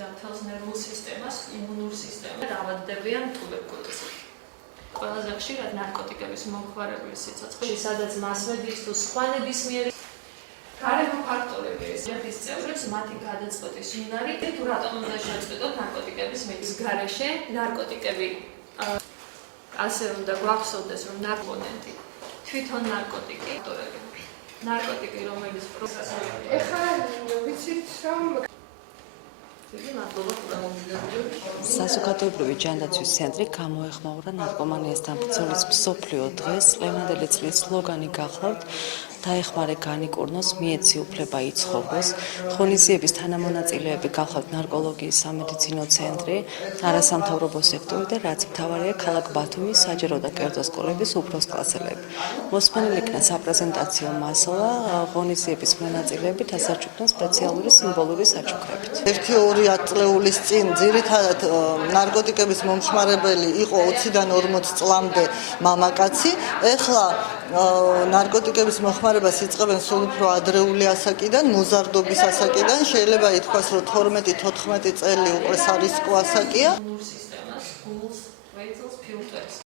და მთელს ნერვულ სისტემას, იმუნურ სისტემას დაავადდებიან ტუბერკულოზით. ყველაზე ხშირად ნარკოტიკების მომხმარებლის სიცოცხლეში, სადაც მასმედიის თუ სხვა ნებისმიერი გარემო ფაქტორები ეს წევრებს მათი გადაწყვეტის უნარი თუ რატომ უნდა შეწყვეტოთ ნარკოტიკების მიღების გარეშე ნარკოტიკები ასე უნდა გვახსოვდეს რომ ნარკოტიკი თვითონ ნარკოტიკი ნარკოტიკი რომელიც ეხლა ვიცით რომ საზოგადოებრივი ჯანდაცვის ცენტრი გამოეხმაურა ნარკომანიასთან ბრძოლის მსოფლიო დღეს. წლევანდელი წლის სლოგანი გახლავთ დაეხმარე განიკურნოს, მიეცი უფლება იცხოვროს. ღონისძიების თანამონაწილეები გახლავთ ნარკოლოგიის სამედიცინო ცენტრი, არასამთავრობო სექტორი და რაც მთავარია ქალაქ ბათუმის საჯარო და კერძო სკოლების უფროს კლასელები. მოსმენილი იქნა საპრეზენტაციო მასალა, ღონისძიების მონაწილეებით ასაჩუქნა სპეციალური სიმბოლური საჩუქრებით. 1-2 ათწლეულის წინ ძირითადად ნარკოტიკების მომხმარებელი იყო 20-დან 40 წლამდე მამაკაცი. ეხლა ნარკოტიკების მომხმარებას იწყებენ სულ უფრო ადრეული ასაკიდან, მოზარდობის ასაკიდან. შეიძლება ითქვას, რომ 12-14 წელი უკვე სარისკო ასაკია.